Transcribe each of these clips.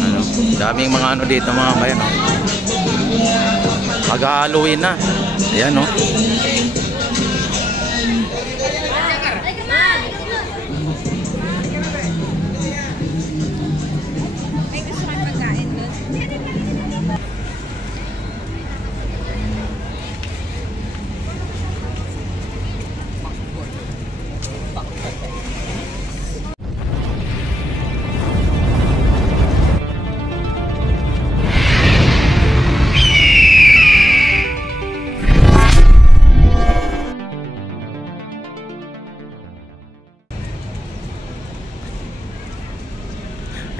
Ano, daming mga ano dito mga bayan, oh. Mag-Halloween na. Ayan, oh.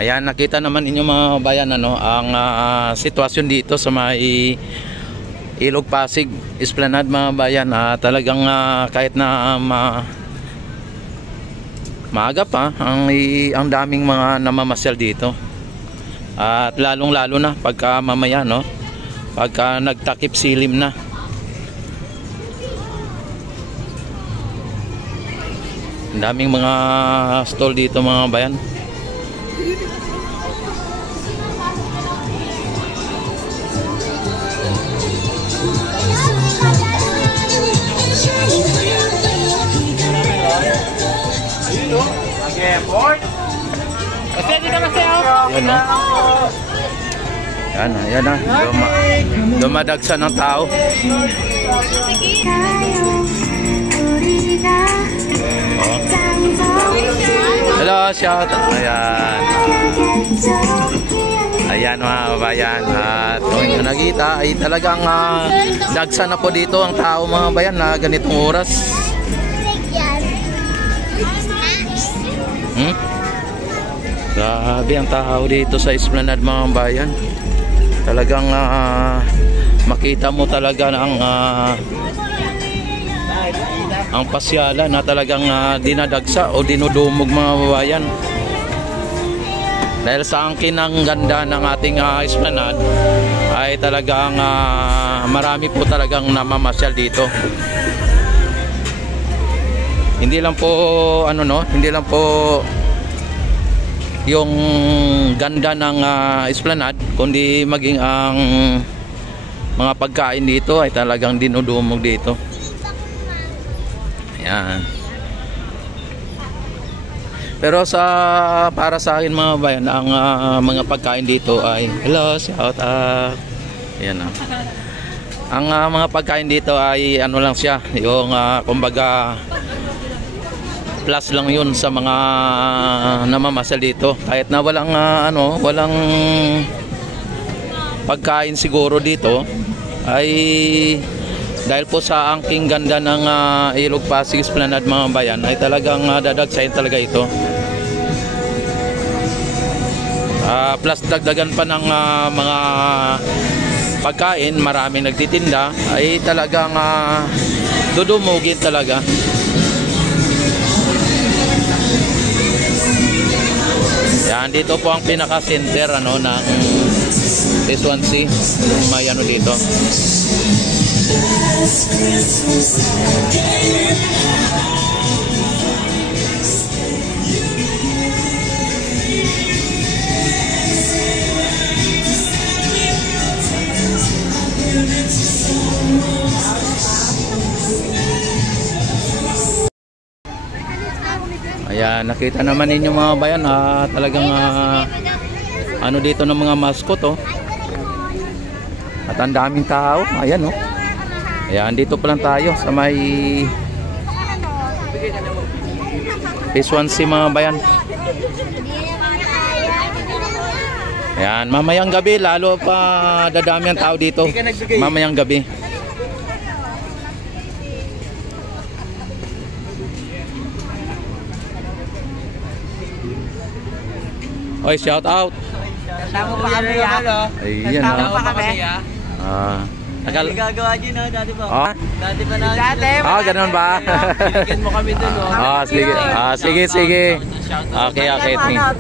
Ayan, nakita naman inyo mga bayan ano, ang sitwasyon dito sa may Ilog Pasig Esplanade mga bayan. Talagang kahit na maaga pa ang daming mga namamasyal dito. At lalong lalo na pagka mamaya, no, pagka nagtakip silim na. Ang daming mga stall dito mga bayan. Yan, yan na. Dumadagsa ng tao. Oh. Hello, shout. Ayan. Ayan mga bayan. At kung nyo nakita ay talagang dagsa na po dito ang tao mga bayan na ganitong oras. Grabe ang tao dito sa Esplanade mga bayan. Talagang makita mo talaga ang pasyalan na talagang dinadagsa o dinudumog mga bayan. Dahil sa angkin ng ganda ng ating Esplanade ay talagang marami po talagang namamasyal dito. Hindi lang po ano no, hindi lang po yung ganda ng Esplanade, kundi maging ang mga pagkain dito ay talagang dinudumog dito. Ayan. Pero para sa akin mga bayan, ang mga pagkain dito ay hello, shout out. Ayan na. Ang mga pagkain dito ay ano lang siya, yung kumbaga plus lang yun sa mga namamasal dito. Kahit na walang walang pagkain siguro dito, ay dahil po sa angking ganda ng Ilog Pasig Esplanade mga bayan ay talagang dadagsayin talaga ito. Plus dagdagan pa ng mga pagkain, maraming nagtitinda, ay talagang dudumugin talaga. Yan, dito po ang pinaka-center ng S1C. May ano dito. Ayan, nakita naman ninyo mga bayan, talagang ano dito ng mga mascot, oh. At ang daming tao. Ayan, oh. Ayan, dito pa lang tayo sa may S1C mga bayan. Ayan, mamayang gabi lalo pa dadami ang tao dito. Mamayang gabi. Oy, shout out. Tama pa kami ha. Ayan, tama pa kami. Nakal Gagawa din ha, dati pa. Oh? Dati pa na. Dati. Ganun ba? Binigyan mo kami dun, oh. Sige. Sige. Okay.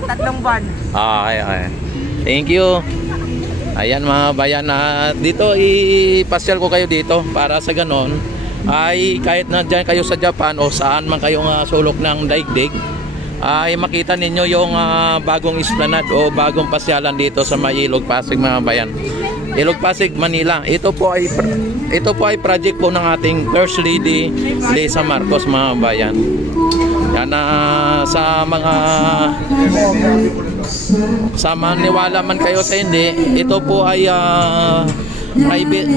Tatlong buwan. Okay. Thank you. Ayan mga bayan, dito ipasyal ko kayo dito para sa ganon ay kahit na dyan kayo sa Japan o saan man kayong sulok ng daigdig ay makita ninyo yung bagong esplanade o bagong pasyalan dito sa may Ilog Pasig mga bayan. Ilog Pasig, Manila. Ito po ay project po ng ating First Lady Lisa Marcos mga bayan. Yan sa mga maniwala man kayo sa hindi, ito po ay private.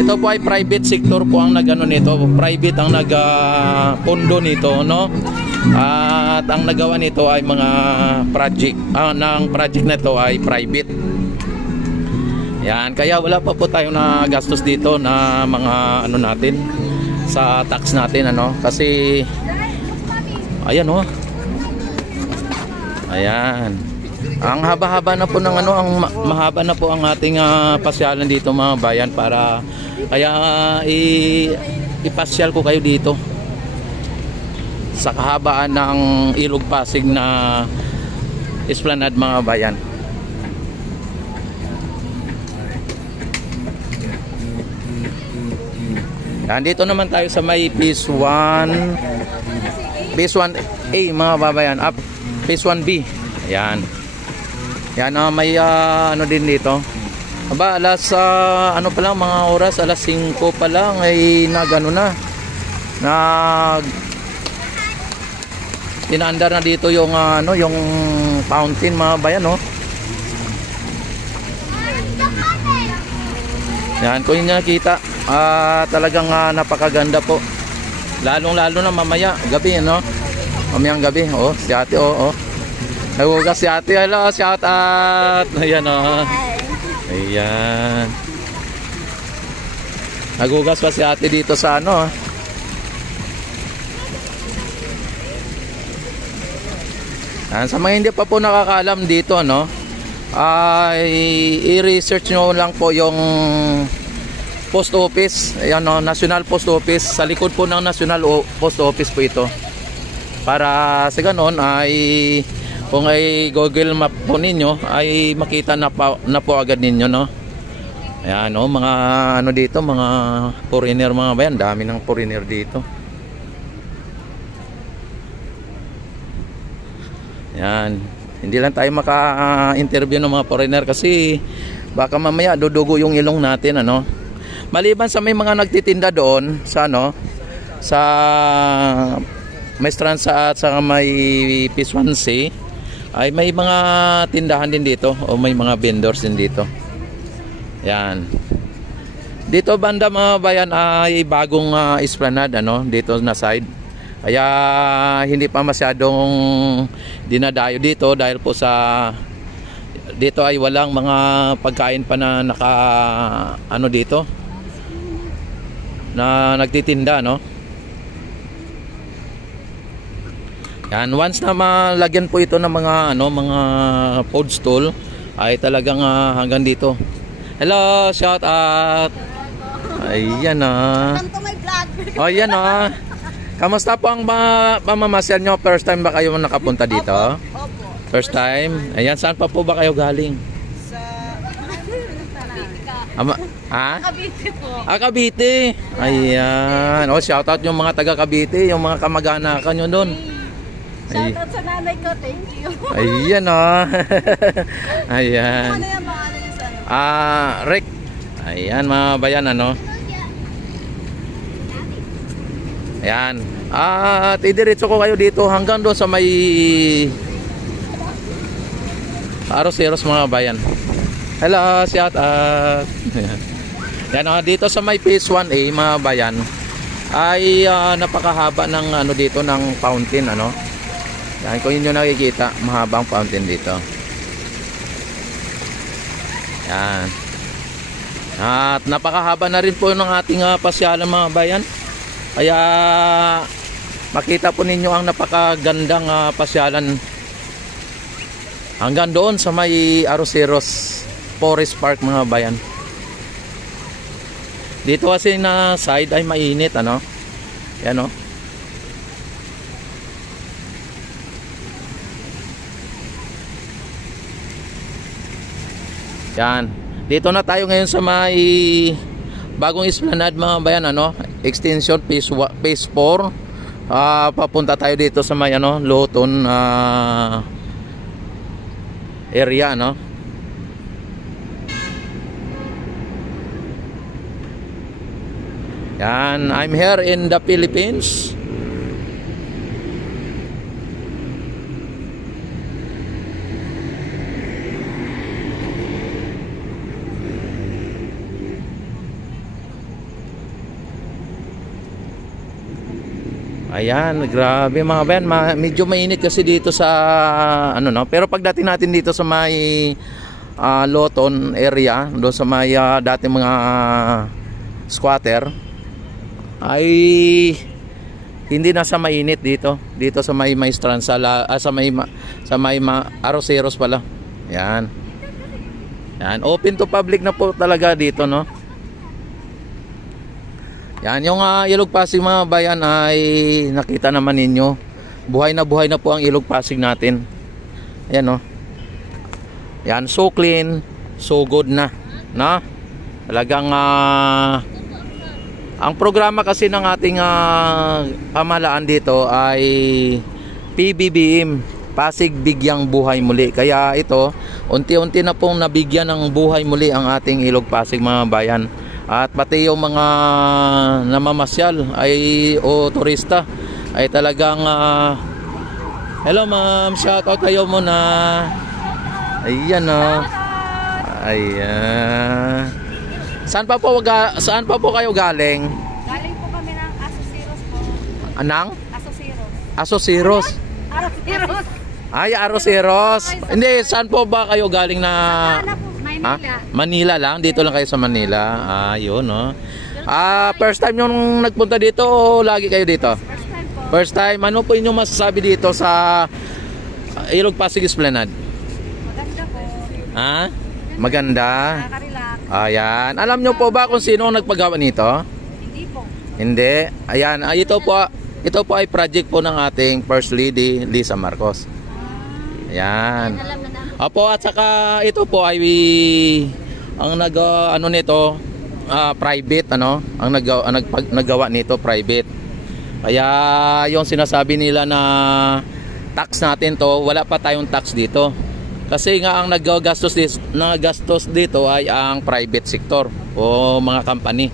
Ito po ay private sector po ang nagano nito, private ang nagpondo nito, no? At ang nagawa nito ay mga project. Ng project na ito ay private. Yan, kaya wala pa po tayo na gastos dito na mga ano natin sa tax natin, ano? Kasi ayan, oh. Ayan. Ang haba-haba na po ng ano, ang mahaba na po ang ating pasyalan dito mga bayan, para kaya ipasyal ko kayo dito sa kahabaan ng Ilog Pasig na esplanade mga bayan. Nandito naman tayo sa may Phase 1 A mga babayan, up Phase 1B. Ayan. Yan, may ano din dito. Aba, alas ano pa lang, mga oras, alas 5 pa lang ay nagano na. Inaandar na dito yung ano, yung fountain mga bayan, no. Yan, kung inyo nakita, talagang napakaganda po. Lalong-lalo na mamaya gabi, no. Mamayang gabi, oh, si ate, oh. Nagugas si ate. Hello, shout out. Ayan, oh. Ayan. Nagugas pa si ate dito sa ano. Ayan, sa mga hindi pa po nakakaalam dito, no, ay i-research nyo lang po yung post office. Ayan, no, National Post Office. Sa likod po ng National Post Office po ito. Para sa ganon ay kung ay Google Map po ninyo ay makita na po agad ninyo, no. Ayan, no, mga ano dito, mga foreigner mga bayan, dami ng foreigner dito. Ayan, hindi lang tayo maka-interview ng mga foreigner kasi baka mamaya dudugo yung ilong natin, ano. Maliban sa may mga nagtitinda doon sa ano, sa Maestranza at sa may Phase 1C, ay may mga tindahan din dito o may mga vendors din dito. Yan. Dito banda mga bayan ay bagong esplanade, ano, dito na side. Kaya hindi pa masyadong dinadayo dito dahil po sa dito ay walang mga pagkain pa na naka ano dito na nagtitinda, no. Yan, once na malagyan po ito ng mga ano, mga food stall ay talagang hanggang dito. Hello, shout out. Ayan Oh, ayan Kamusta po ang pamamasyal nyo? First time ba kayo nakapunta dito? Opo. First time? Ayan, saan pa po ba kayo galing? Sa Cavite po. Cavite. Ayan. Oh, shout out yung mga taga Cavite, yung mga kamag-anakan nyo doon. Shoutout sa nanay ko, thank you. Ayan, ayan. Ano yan, mga ano yung sana? Rick. Ayan mga bayan, ano. Ayan. At idiretso ko kayo dito hanggang doon sa may Aroseros mga bayan. Hello, shout out. Yan, dito sa may Phase 1A mga bayan ay napakahaba ng ano dito ng fountain, ano. Yan, kung inyo nakikita, mahabang fountain dito. Yan. At napakahaba na rin po ng ating pasyalan mga bayan. Kaya makita po ninyo ang napakagandang pasyalan hanggang doon sa may Aroseros Forest Park mga bayan. Dito kasi na side ay mainit, ano. Yan, oh. Yan. Dito na tayo ngayon sa may bagong esplanade mga bayan, ano. Extension Phase 4 papunta tayo dito sa may ano, Luton area, no? Yan, I'm here in the Philippines. Ayan, grabe mga bayan, medyo mainit kasi dito sa ano, no, pero pagdating natin dito sa may Luton area, doon sa may dating mga squatter, ay hindi na sa mainit dito sa may Maestran, sa may Arroceros pala. Yan. Yan, open to public na po talaga dito, no. Yan, yung Ilog Pasig mga bayan ay nakita naman ninyo. Buhay na po ang Ilog Pasig natin. Ayan, no. Yan, so clean, so good na, no? Talagang ang programa kasi ng ating pamahalaan dito ay PBBM, Pasig Bigyang Buhay Muli. Kaya ito, unti-unti na pong nabigyan ng buhay muli ang ating Ilog Pasig mga bayan. At pati yung mga namamasyal o turista ay talagang hello ma'am, shoutout kayo muna. Ayan, no. Ayan. Saan pa po kayo galing? Galing po kami ng Asociros po. Anang? Asociros. Asociros. Arociros. Ay, Arroceros. Hindi, saan po ba kayo galing na? Ano po? Maynila. Manila lang? Dito lang kayo sa Manila. Yun, no. First time yung nagpunta dito o lagi kayo dito? First time po. First time. Ano po inyong masasabi dito sa Ilog Pasig Esplanade? Maganda po. Maganda. Nakaka-relax. Ayan. Alam nyo po ba kung sino ang nagpagawa nito? Hindi po. Hindi. Ayan. Ito po ay project po ng ating First Lady, Lisa Marcos. Ayan. Alam na namin. Opo, at saka ito po ay ang nito private, ano? Ang naggawa nito private. Kaya yung sinasabi nila na tax natin to, wala pa tayong tax dito. Kasi nga ang naggastos dito ay ang private sector o mga company.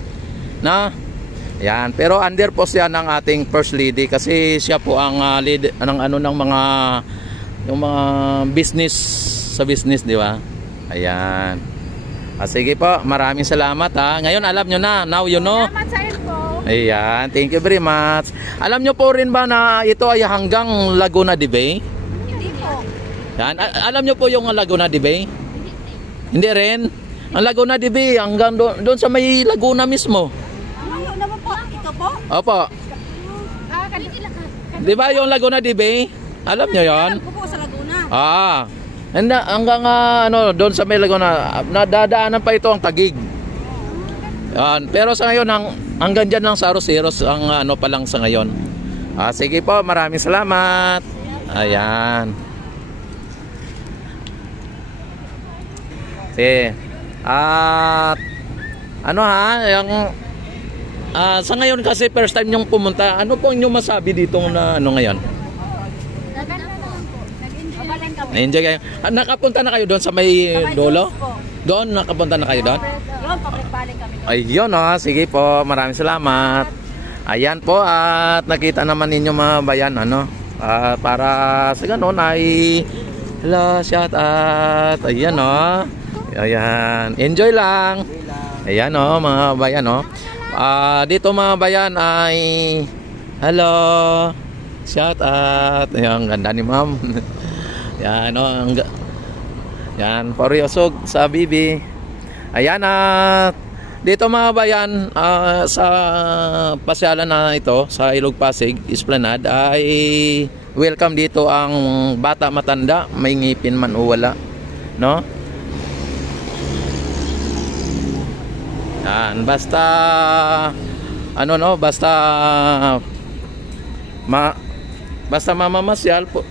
Na yan, pero under po siya ng ating First Lady kasi siya po ang lead ng mga yung mga business sa business, di ba? Ayan. Sige po, maraming salamat ha. Ngayon alam nyo na, now you know. Salamat sa info. Ayan, thank you very much. Alam nyo po rin ba na ito ay hanggang Laguna de Bay? Hindi po. Yan. Alam nyo po yung Laguna de Bay? Hindi rin. Ang Laguna de Bay hanggang doon sa may Laguna mismo. Ano naman po? Ito po? Opo. Di ba yung Laguna de Bay? Alam nyo yon? Alam ko po sa Laguna. Hanggang doon sa may Laguna, nadadaanan pa ito ang Taguig. Yan. Pero sa ngayon hanggang dyan lang sa Arroceros ang pa lang sa ngayon. Sige po, maraming salamat. Ayan. Yung sa ngayon kasi first time nyong pumunta, ano po inyong masabi dito na ngayon? Enjoy kayo. Nakapunta na kayo doon sa may dulo? Doon, nakapunta na kayo doon? Yun, pabalik-balik kami doon. Ayun, sige po, maraming salamat. Ayan po, at nakita naman ninyo mga bayan, para sa ganun ay hello, shout out. Ayan, ayan, enjoy lang. Ayan, mga bayan, dito mga bayan ay hello, shout out. Ayan, ganda ni ma'am. Yan, yan, Poriosog sa Bibi. Ayan, dito mga bayan, sa pasyalan na ito sa Ilog Pasig Esplanade ay welcome dito ang bata matanda, may ngipin man o wala, no? Yan, basta basta mamamasyal po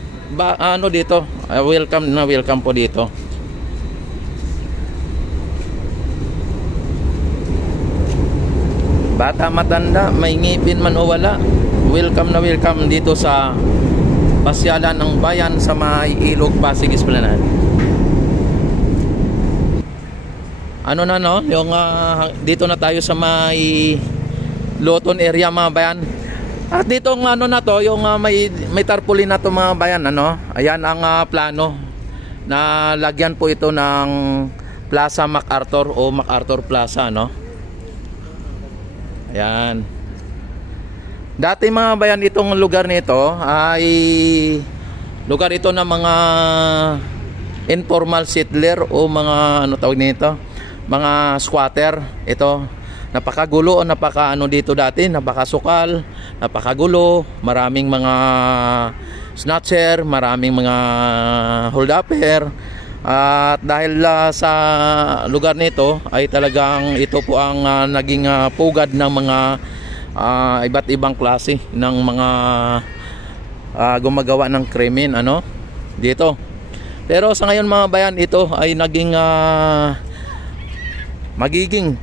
dito, welcome po dito. Bata matanda, may ngipin man o wala, welcome na welcome dito sa pasyalan ng bayan sa may Ilog Pasig Esplanade. Ano na no, yung dito na tayo sa may Loton area mga bayan. At dito ng ano na to, yung may tarpaulin na to mga bayan, ano. Ayan ang plano na lagyan po ito ng Plaza MacArthur o MacArthur Plaza, no. Ayan. Dati mga bayan, itong lugar nito ay lugar ito ng mga informal settler o mga ano tawag nito, mga squatter. Ito, napakagulo o napaka ano dito dati, napakasukal, napakagulo, maraming mga snatcher, maraming mga holdupper. At dahil sa lugar nito ay talagang ito po ang naging pugad ng mga iba't ibang klase ng mga gumagawa ng krimen, ano, dito. Pero sa ngayon mga bayan, ito ay naging magiging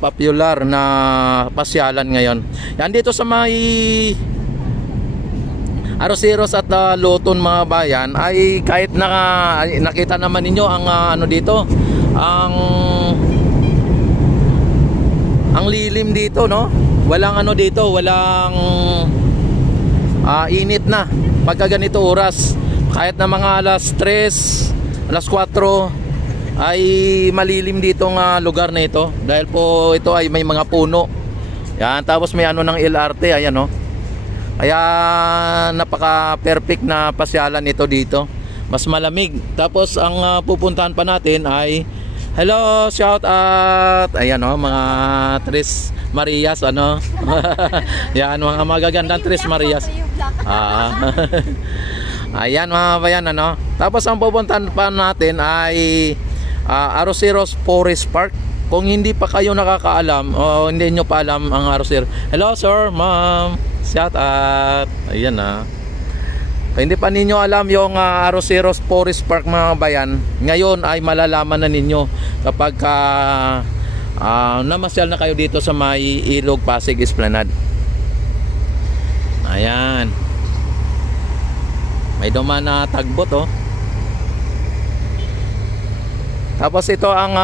popular na pasyalan ngayon. Yan dito sa may Arroceros at Loton mga bayan ay kahit nakita naman ninyo ang ano dito, ang lilim dito, no? Walang ano dito, walang init na pagka ganito oras. Kahit na mga alas 3, alas 4 ay malilim ditong lugar na ito dahil po ito ay may mga puno. Yan, tapos may ano ng LRT, ayan, no? Kaya napaka perfect na pasyalan ito dito. Mas malamig. Tapos ang pupuntahan pa natin ay hello, shout out. Ayan, no, mga Tres Marias, ano. Yan, mga magagandang Tres Marias. Ayan mga bayan, ano. Tapos ang pupuntahan pa natin ay Arroceros Forest Park. Kung hindi pa kayo nakakaalam o hindi nyo pa alam ang Arroceros. Hello sir, ma'am, shout out. Ayan na. Kung hindi pa ninyo alam yung Arroceros Forest Park mga bayan, ngayon ay malalaman na ninyo kapag namasyal na kayo dito sa may Ilog Pasig Esplanade. Ayan. May dumaan na tagbot, oh. Tapos ito ang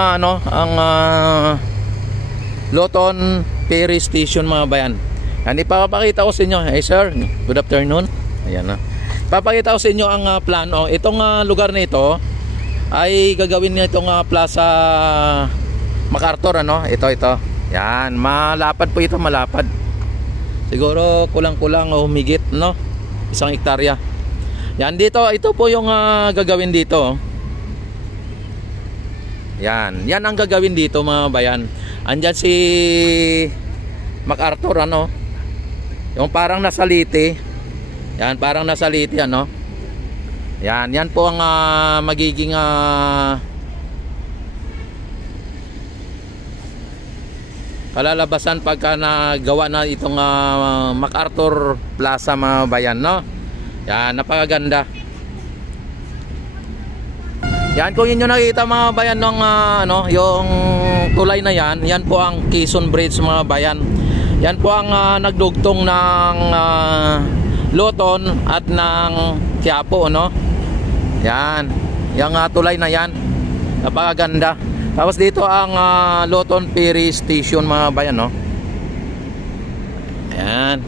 Loton Ferry Station mga bayan. Yan, ipapakita ko sa inyo. Hey sir, good afternoon. Ayan na. Ipapakita ko sa inyo ang plano. Itong lugar na ito ay gagawin niya itong Plaza MacArthur, ano. Ito. Yan, malapad po ito, malapad. Siguro kulang-kulang o humigit, no? 1 hektarya. Yan, dito, ito po yung gagawin dito. Yan ang gagawin dito mga bayan. Andyan si MacArthur, ano. Yung parang nasa Liti. Yan, parang nasa Liti, ano. Yan po ang magiging kalalabasan pagka nagawa na itong MacArthur Plaza mga bayan, no. Yan, napakaganda. Yan, kung inyo nakita mga bayan ng yung tulay na yan, yan po ang Quezon Bridge mga bayan. Yan po ang nagdugtong ng Loton at ng Quiapo, no. Yan, yung tulay na yan, napakaganda. Tapos dito ang Loton Ferry Station mga bayan, no. Ayan.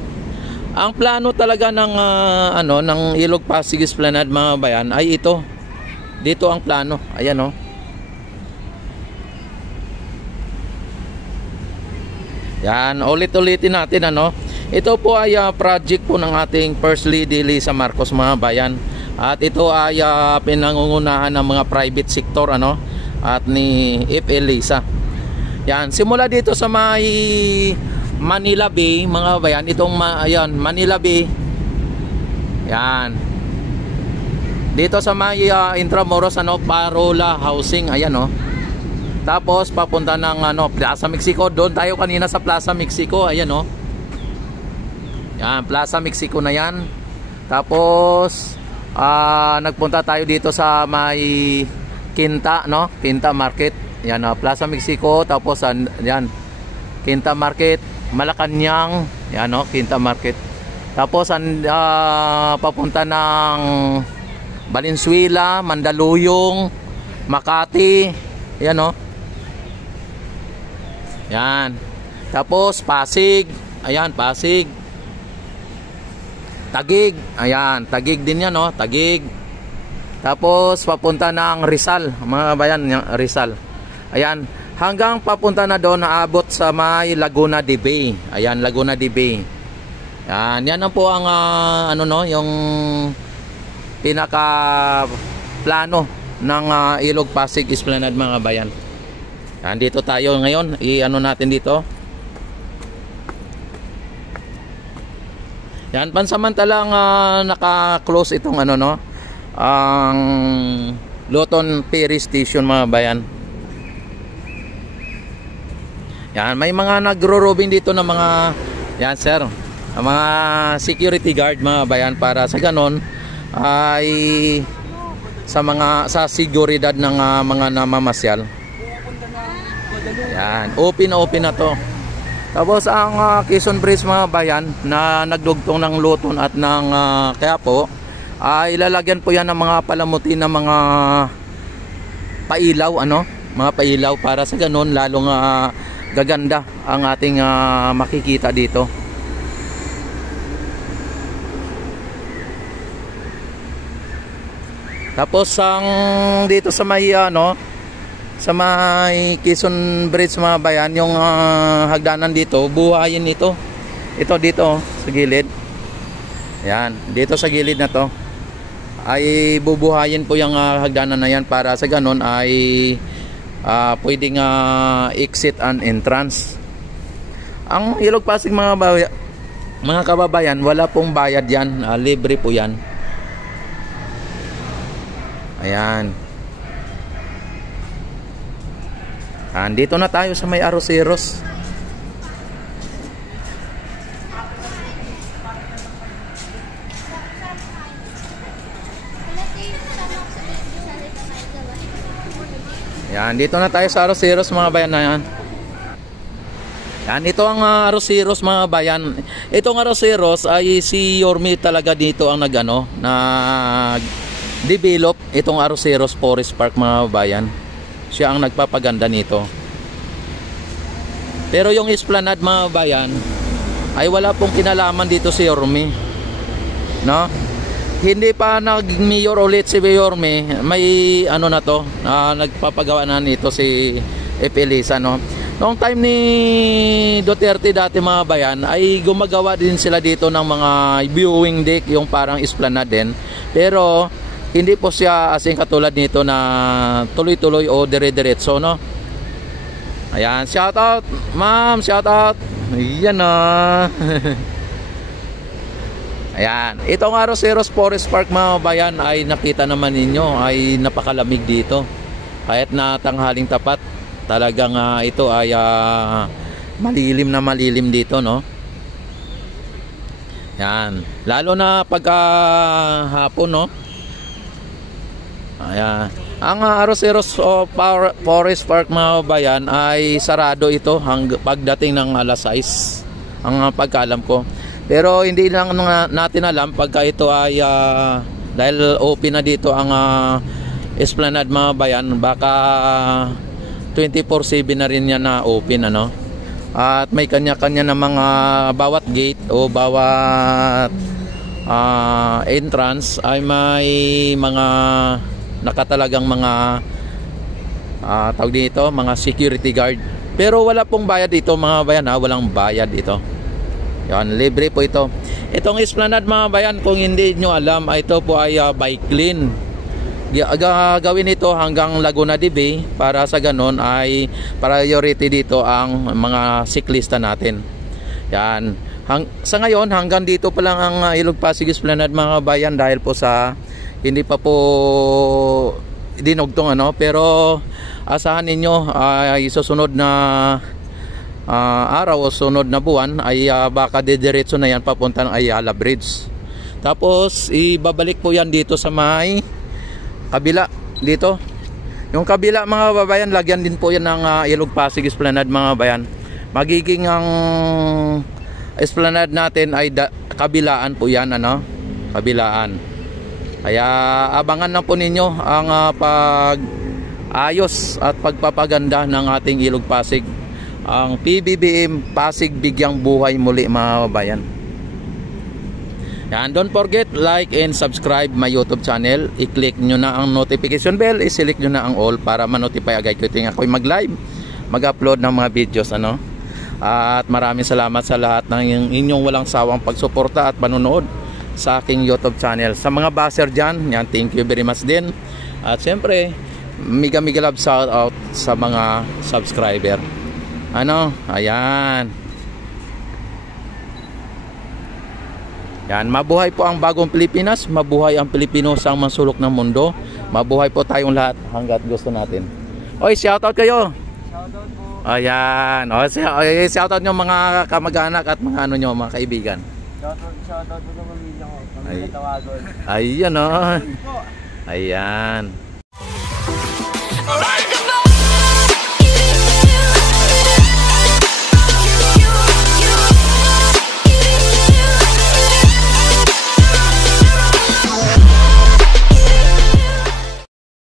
Ang plano talaga ng ng Ilog Pasig Esplanade mga bayan ay ito. Dito ang plano. Ayan, no. Yan, ulit-ulitin natin, ano. Ito po ay project po ng ating First Lady Lisa Marcos mga bayan. At ito ay pinangungunahan ng mga private sector, ano, at ni FL Lisa. Yan, simula dito sa may Manila Bay mga bayan, itong ayan, Manila Bay. Yan. Dito sa may Intramuros, ano, Parola Housing, ayan, no. Tapos papunta ng Plaza Mexico. Doon tayo kanina sa Plaza Mexico, ayan, no. Yan, Plaza Mexico na yan. Tapos nagpunta tayo dito sa may Quinta, no? Quinta Market. Yan, Plaza Mexico, tapos yan, Quinta Market, Malacanang, yan o, Quinta Market. Tapos papunta ng Valenzuela, Mandaluyong, Makati, yan o. Yan. Tapos Pasig, ayan, Pasig. Taguig, ayan, Taguig din yan o, Taguig. Tapos papunta ng Rizal, mga bayan, Rizal. Ayan, hanggang papunta na doon, naabot sa may Laguna de Bay. Ayan, Laguna de Bay. Yan, yan po ang yung pinaka plano ng Ilog Pasig Esplanade, mga bayan. Yan, dito tayo ngayon, natin dito. Yan, pansamantalang naka-close itong ang Luton Ferry Station, mga bayan. Yan, may mga nagro-robing dito ng mga, yan sir, mga security guard, mga bayan, para sa ganon ay sa seguridad ng mga namamasyal. Yan, open na to. Tapos ang Quezon Bridge, mga bayan, na nagdugtong ng Luton at ng Quiapo, ay ilalagyan po yan ng mga palamuti na mga pailaw, mga pailaw, para sa ganun lalong gaganda ang ating makikita dito. Tapos dito sa may sa may Quezon Bridge, mga bayan, yung hagdanan dito, buhayin ito. Ito dito sa gilid. Yan, dito sa gilid na to ay bubuhayin po yung hagdanan na yan, para sa ganon ay pwedeng exit and entrance. Ang Ilog Pasig, mga kababayan, wala pong bayad yan, libre po yan. Ayan. Andito na tayo sa may Arroceros. Yan, dito na tayo sa Arroceros, mga bayan na yan. Yan, ito ang Arroceros, mga bayan. Itong Arroceros ay si Yorme talaga dito ang develop itong Arroceros Forest Park, mga bayan. Siya ang nagpapaganda nito. Pero yung Esplanade, mga bayan, ay wala pong kinalaman dito si Yorme, no? Hindi pa nag-mayor ulit si Yorme, may nagpapagawa na nito si Elisa, no? Noong time ni Duterte dati, mga bayan, ay gumagawa din sila dito ng mga viewing deck, yung parang Esplanade din. Pero hindi po siya asing katulad nito na tuloy-tuloy o dire-diretso, no? Ayan, shout out, ma'am, shout out. Ayan na. Ayan, itong Arroceros Forest Park, mga bayan, ay nakita naman ninyo ay napakalamig dito. Kahit na tanghaling tapat, talagang ito ay malilim na malilim dito, no? Yan, lalo na pagka hapon, no? Ayan, ang Arroceros Forest Park, mga bayan, ay sarado ito pagdating ng alas 6, ang pagkaalam ko. Pero hindi lang natin alam pagka ito ay dahil open na dito ang Esplanade, mga bayan, baka 24/7 na rin yan na open, at may kanya-kanya na mga bawat gate o bawat entrance ay may mga nakatalagang mga tawag dito, mga security guard. Pero wala pong bayad dito, mga bayan, walang bayad dito. Yan, libre po ito. Itong Esplanade, mga bayan, kung hindi nyo alam, ito po ay bike lane. Gagawin ito hanggang Laguna de Bay, para sa ganon ay priority dito ang mga siklista natin. Yan, sa ngayon hanggang dito pa lang ang Ilog Pasig Esplanade, mga bayan, dahil po sa hindi pa po dinugtong, pero asahan ninyo ay susunod na araw o sunod na buwan ay baka didiretso na yan papuntang Ayala Bridge. Tapos ibabalik po yan dito sa may kabila dito. Yung kabila, mga babayan, lagyan din po yan ng Ilog Pasig Esplanade, mga bayan. Magiging ang esplanade natin ay kabilaan po yan, ano? Kabilaan. Kaya abangan na po ninyo ang pag-ayos at pagpapaganda ng ating Ilog Pasig. Ang PBBM Pasig Bigyang Buhay muli, mga kababayan. Yan, don't forget like and subscribe my YouTube channel. I-click nyo na ang notification bell, i-select nyo na ang all para ma-notify agad ko ting ako'y mag-live, mag-upload ng mga videos, ano. At maraming salamat sa lahat ng inyong walang sawang pagsuporta at panonood sa aking YouTube channel. Sa mga baser dyan, yan, thank you very much din. At siyempre, mega love shout out sa mga subscriber. Ano, ayan. Yan, mabuhay po ang bagong Pilipinas, mabuhay ang Pilipino sa masulok ng mundo. Mabuhay po tayong lahat hanggat gusto natin. Oy, shout out kayo. Shoutout po. Ayan. O, shout out nyo mga kamag-anak at mga ano nyo, mga kaibigan. Shoutout po sa pamilya ko. Ay. Pamilya Tawagon. Ayan o. Ayan.